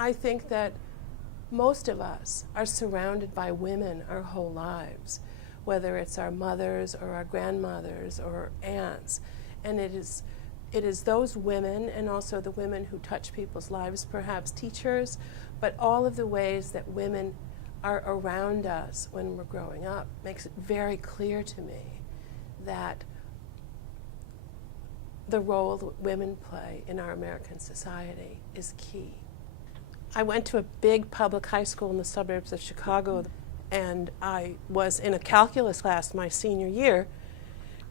I think that most of us are surrounded by women our whole lives, whether it's our mothers or our grandmothers or aunts. And it is those women, and also the women who touch people's lives, perhaps teachers, but all of the ways that women are around us when we're growing up makes it very clear to me that the role that women play in our American society is key. I went to a big public high school in the suburbs of Chicago, and I was in a calculus class my senior year,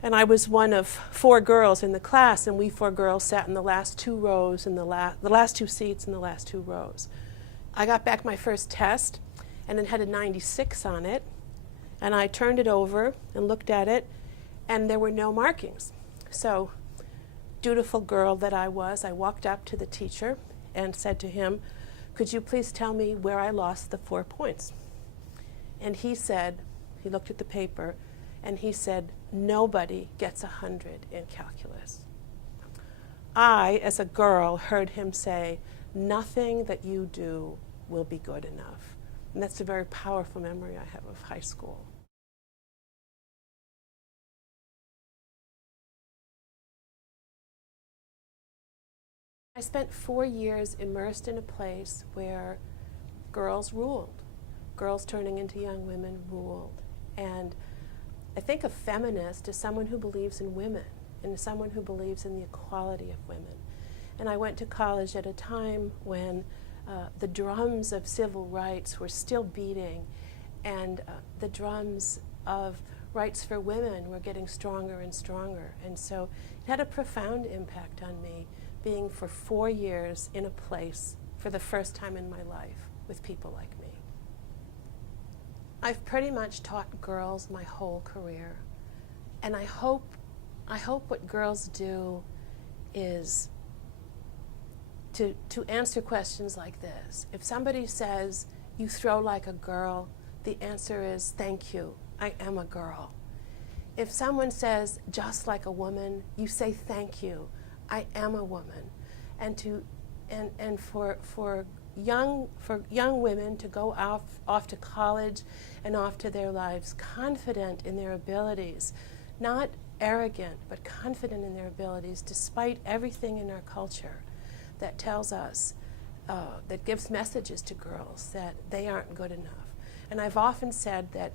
and I was one of 4 girls in the class, and we 4 girls sat in the last 2 rows, in the last 2 seats in the last 2 rows. I got back my first test, and it had a 96 on it, and I turned it over and looked at it, and there were no markings. So, dutiful girl that I was, I walked up to the teacher and said to him, "Could you please tell me where I lost the 4 points?" And he said, he looked at the paper, and he said, "Nobody gets 100 in calculus." I, as a girl, heard him say, "Nothing that you do will be good enough." And that's a very powerful memory I have of high school. I spent 4 years immersed in a place where girls ruled. Girls turning into young women ruled. And I think a feminist is someone who believes in women and someone who believes in the equality of women. And I went to college at a time when the drums of civil rights were still beating, and the drums of rights for women were getting stronger and stronger. And so it had a profound impact on me, being for 4 years in a place for the first time in my life with people like me. I've pretty much taught girls my whole career, and I hope what girls do is to answer questions like this. If somebody says, "You throw like a girl," the answer is, "Thank you, I am a girl." If someone says, "Just like a woman," you say, "Thank you, I am a woman." And for young women to go off to college and off to their lives confident in their abilities, not arrogant, but confident in their abilities, despite everything in our culture that tells us, that gives messages to girls that they aren't good enough. And I've often said that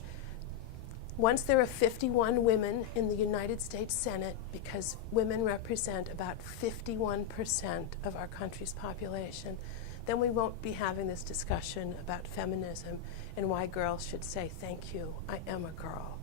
once there are 51 women in the United States Senate, because women represent about 51% of our country's population, then we won't be having this discussion about feminism and why girls should say, "Thank you, I am a girl."